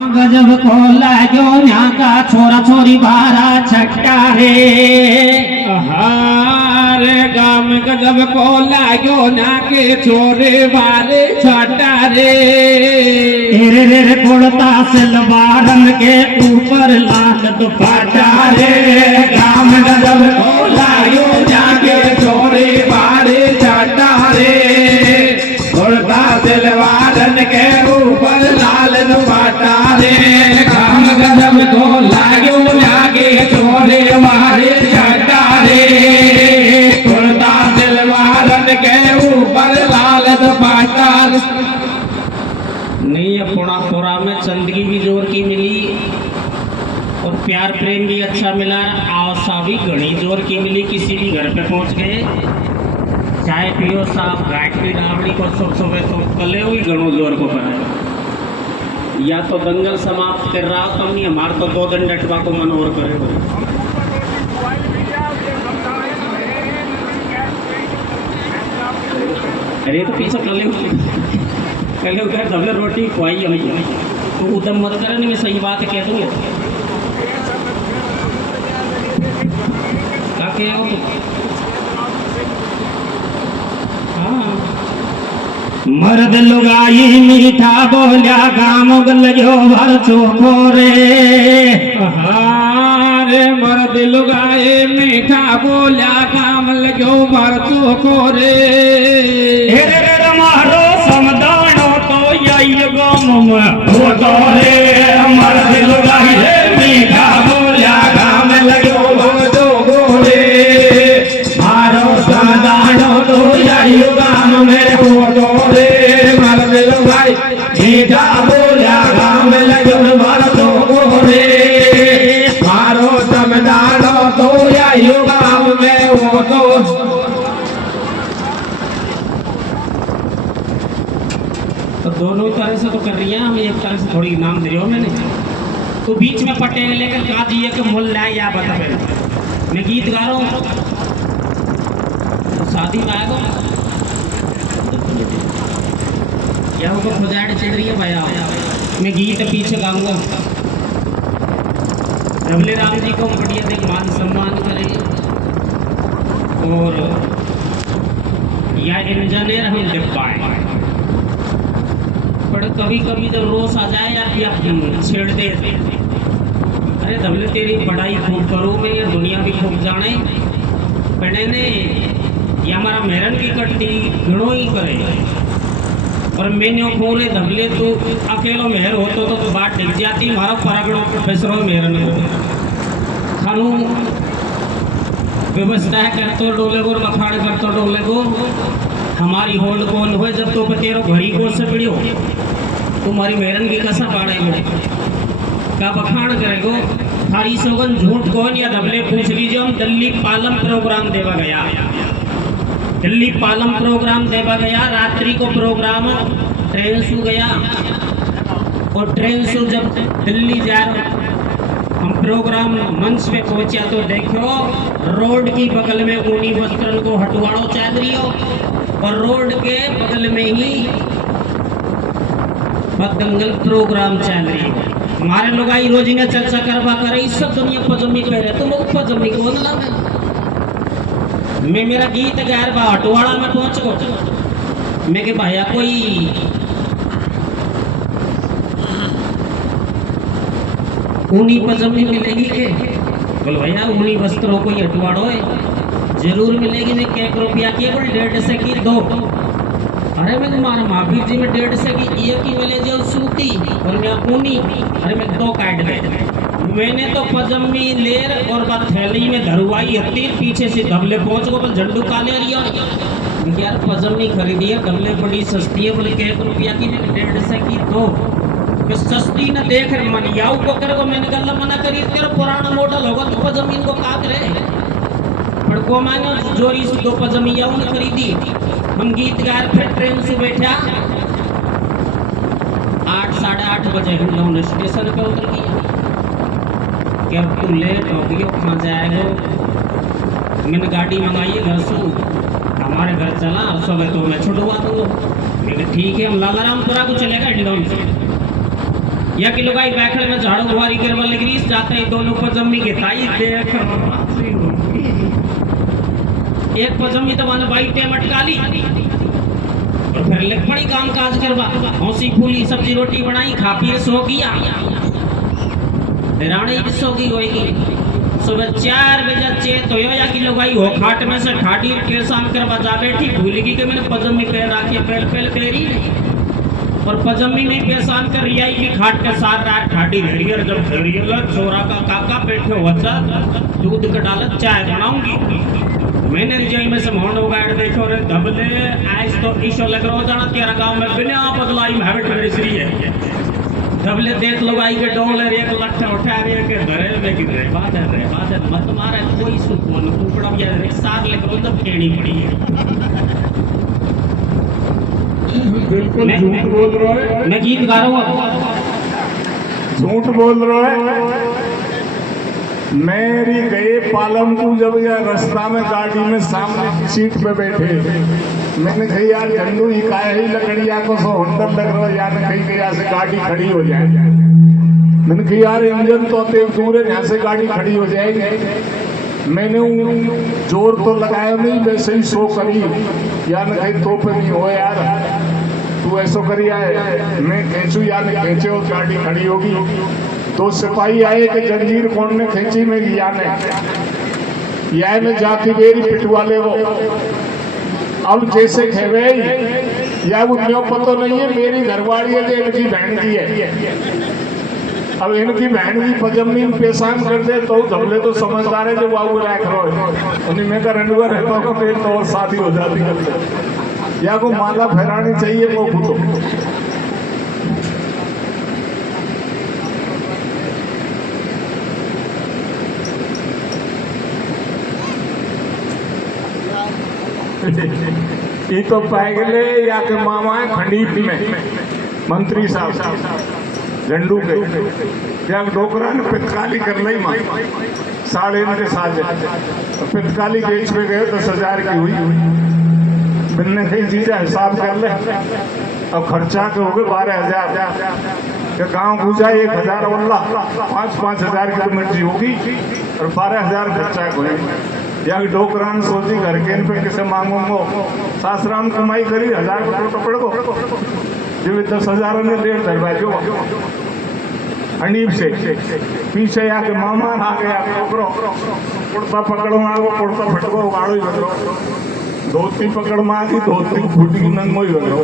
गजब को लागो यहाँ का छोरा छोरी बारा छक्का रे। हारे गाम गजब को लागो ना के छोरे बारे छटा रे। रे रे रे कुड़ता सलवारन के ऊपर लाल दुपट्टा रे। गाम गजब को लागो ना के छोरे बारे छटा रे। कुड़ता सलवारन के ऊपर लाल दुपट्टा रे। गाम गजब को लागो ना के छोरे बारे छटा रे। कुड़ता सलवारन के ऊपर लाल दुपट्टा नहीं पुणा में चंदगी भी जोर की मिली और प्यार प्रेम भी अच्छा मिला। आशा भी घनी जोर की मिली। किसी भी घर पे पहुंच गए चाय पियो साफ घाट की रावड़ी को सब सुबह तो कले हुई घणो जोर को करा। या तो दंगल समाप्त कर रहा कम नहीं हमारे तो 2 दिन डटवा को मन और करे। अरे तो पीछे कले उधर दबले रोटी खुआई हुई तो उधम मत करे। मैं सही बात कह दूंगा क्या कहे हो हाँ। मर्द लुगाई मीठा बोलिया गाम गलो भर चोखो रे। हारे मर्द लुगाए मीठा बोलिया गाम लगो भर चोखो रे। मारो समदानो तो यही गाम में फोटो रे। मर्द लुगाई मीठा बोलिया गाम लगो भर चोखो रे। मारो समदानो तो यही गाम में फोटो रे। मर्द लुगाई मीठा बोलिया गाम लगो भर चोखो रे। मारो समदानो तो यही गाम में फोटो। तो दोनों तरह से तो कर रही है। हम एक तरह से थोड़ी नाम दे रहे हो मैंने तो बीच में पटेल लेकर कहा दिए कि मुल्ला या बता मैं गीत गा रहा हूँ तो शादी में आएगा या होगा खुजाड़ चल रही है भैया। मैं गीत पीछे गाऊंगा। रबले राम जी को बढ़िया देख मान सम्मान करें और या इंजीनियर हम देख पाए। पर कभी कभी जब रोस आ जाए यार कि छेड़ दे अरे धबले तेरी पढ़ाई खूब करूँ मैं दुनिया भी खूब जाने पढ़े ने ये हमारा मेहरन की कटती घणो ही करे और मैंने खोले धबले तो अकेलो मेहर होतो तो बात डिग जाती। हमारा फरगड़ो प्रोफेसर मेहरन खानू व्यवस्था कर तो डोले को मखाड़ कर तो डोले को हमारी होल्ड कौन हुए जब तो तेरो घड़ी को से पड़ियो तुम्हारी मेहरन की कसर पाड़ेगो का बखान करेगो। थारी सौगन झूठ कौन या धबले पूछ लीजिए। हम दिल्ली पालम प्रोग्राम देवा गया। दिल्ली पालम प्रोग्राम देवा गया। रात्रि को प्रोग्राम ट्रेन सु गया और ट्रेन सु जब दिल्ली जा हम प्रोग्राम मंच पे पहुंचा तो देखो रोड की बगल में ऊनी वस्त्रन को हटवाड़ो चल रही हो और रोड के बगल में ही दंगल प्रोग्राम चल रही है। हमारे लोग आई रोजी ने चर्चा करवा कर इस सब दुनिया पजमी कह रहे तुम पजमी कौन ला मैं मेरा गीत गायर बा हटवाड़ा में पहुंच गो। मैं के भैया कोई ऊनी पजमी मिलेगी के बोल भैया ऊनी वस्त्रों को हटवाड़ो है जरूर मिलेगी। मैं 1 रुपया की बोल 1.5 से की 2। अरे मैं तुम्हारा महावीर जी में 1.5 से की 1 ही मिले जो सूती और मैं ऊनी। अरे मैं 2 काट दे। मैंने तो पजमी लेर और बात थैली में धरुआई हती पीछे से धबले पहुंच गो बस झंडू काले रिया यार पजमी खरीदी है धबले बड़ी सस्ती है बोले 1 रुपया की 1.5 से की 2 सस्ती न देख मन याऊ को कर को मैंने गल्ला मना करी तेरा पुराना मॉडल होगा तो पजमीन को का करे पर को मानो जोरी से 2 पजमी याऊ ने खरीदी। हम गीत गाए फिर ट्रेन से बैठा 8 साढ़े 8 बजे हम लोग स्टेशन पे उतर गया। क्या तू लेट हो गई कहाँ जाएगा। मैंने गाड़ी मंगाई है घर से हमारे घर चला सुबह तो मैं छुड़वा दूंगा। ठीक है हम लालारामपुरा को चलेगा हिंडौन से या कि लुगाई बैठल में झाड़ू बुहारी करवा लग रही जाते ही दोनों पजम्मी के ताई देख एक पजम्मी तो मान बाई टेम अटका ली और फिर लिखपड़ी काम काज करवा हौसी फूली सब्जी रोटी बनाई खा पी सो गया रानी भी सो गई होगी सुबह 4 बजे चेत हो या कि लुगाई हो खाट में से ठाटी के शाम करवा जा बैठी भूल गई कि मैंने पजम्मी पैर राखी पैर पैरी और पजम्मी में पेशान कर रियाई की खाट के साथ रात ठाटी हरियर जब हरियर छोरा का काका बैठे वचा दूध का डालत चाय बनाऊंगी मैंने रिजाई में से मोहन उगाड़ देखो रे धबले आज तो ईशो लग रहा जाना तेरा गांव में बिना बदलाई में हैबिट मेरी श्री है धबले देख लो आई के डोल एक लट्ठा उठा रे के धरे में कि रे बात है मत मारे कोई सुकून कुकड़ा या रे साथ लेकर तो खेड़ी पड़ी है बिल्कुल झूठ बोल रहा है। मैं गीत गा रहा हूँ झूठ बोल रहा है। मेरी गए पालमपुर जब यह रास्ता में गाड़ी में सामने की सीट पे बैठे मैंने कही यार झंडू ही का ही लकड़िया को सो हंडर लग रहा यार कहीं कहीं से गाड़ी खड़ी हो जाए। मैंने कही यार इंजन तो तेज दूर है यहाँ से गाड़ी खड़ी हो जाएगी। मैंने जोर तो लगाया नहीं वैसे ही सो करी यार कहीं तो पे नहीं हो यार तू ऐसा करिया है मैं खींचू यार खींचे हो गाड़ी खड़ी होगी। तो सिपाही आए कि जंजीर कौन ने खींची मेरी या में जाती मेरी पिटवाले वो अब जैसे खेवे या वो क्यों पता नहीं है मेरी घरवाली है इनकी बहन की है। अब इनकी बहन की पजम्मी में पेशान कर दे तो धबले तो समझदार है जो बाबू रख रहा है मैं का रंडुआ रहता हूँ फिर तो और शादी हो जाती या को माला फहरानी चाहिए वो खुद ये तो पैगले या के मामा है खंडीप में मंत्री साहब झंडू के या डोकरा ने पितकाली कर ली माँ 7.5 साल पितकाली बेच पे गए 10,000 की हुई मैंने कई चीजें हिसाब कर ले अब खर्चा के हो गए 12,000 गाँव पूछा 1,000 वल्ला 5,000 की मर्जी होगी और 12,000 खर्चा हुए या डोकरान सोची घर के पे किसे मांगूंगो सासराम कमाई करी 1,000 रुपये पकड़ को जो 10,000 ने डेढ़ दरवाजो हनीफ से पीछे आके मामा आ गया कुर्ता पकड़ो आगो कुर्ता फटको गाड़ो ही बदलो धोती पकड़ में आगी धोती फूट की नंगो ही बदलो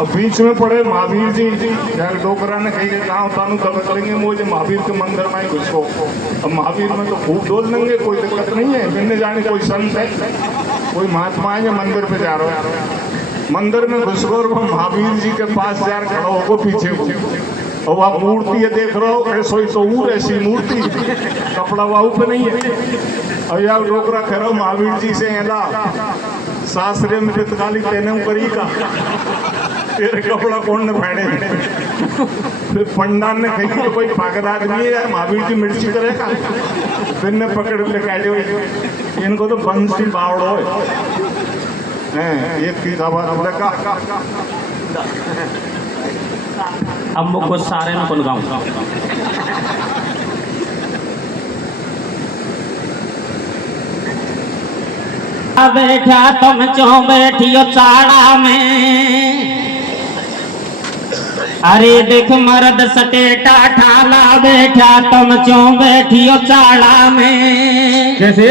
अब बीच में पड़े महावीर जी डोकरा ने कही गाँव तानू दबक लेंगे मुझे महावीर के मंदिर में ही घुसको। अब महावीर में तो खूब डोल लेंगे कोई दिक्कत नहीं है मैंने जाने कोई संत है कोई महात्मा है मंदिर पे जा रहा है मंदिर में घुसको और महावीर जी के पास जा खड़ा होगा पीछे को और वह मूर्ति है देख रहा हो ऐसो ही तो ऊर ऐसी मूर्ति कपड़ा वाहू पे नहीं है और यार डोकरा कह रहा महावीर जी से एला सासरे में पितकाली तेने करी का तेरे कपड़ा कौन ने पहने फिर पंडान ने कही कि कोई पागल आदमी है यार महावीर जी मिर्ची करेगा फिर ने पकड़ ले कहते इनको तो बंसी बावड़ो है एक की का अब वो कुछ सारे में कौन गाऊंगा बैठा तुम क्यों बैठियो चाड़ा में अरे देख मर्द सटेटा ठाला बैठा तुम क्यों बैठियो चाड़ा में कैसे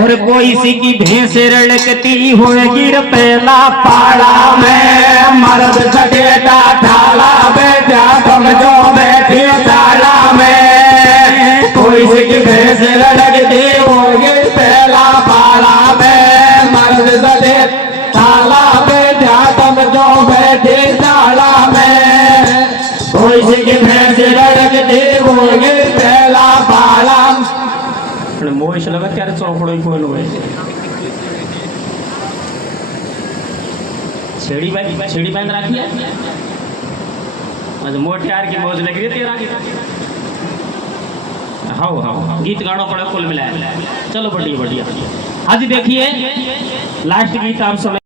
और कोई सी की भैंस रड़कती होगी पहला पाड़ा में मर्द सटेटा ठाला बैठा तुम जो बैठियो चाड़ा में कोई सी की भैंस रड़कती होगी पहला पाड़ा में मर्द सटेटा ठाला बैठा तुम जो बैठे चाड़ा में कोई सी की भैंस रड़कती होगी पहला पाड़ा मोहिश लगा त्यारे चौकड़ो ही कोई होए छेड़ी बांध रखी है अच्छा मोटे यार की मौज लग रही है तेरा हाँ गीत गाना पड़ा कुल मिलाया चलो बढ़िया आज देखिए लास्ट गीत आप सुना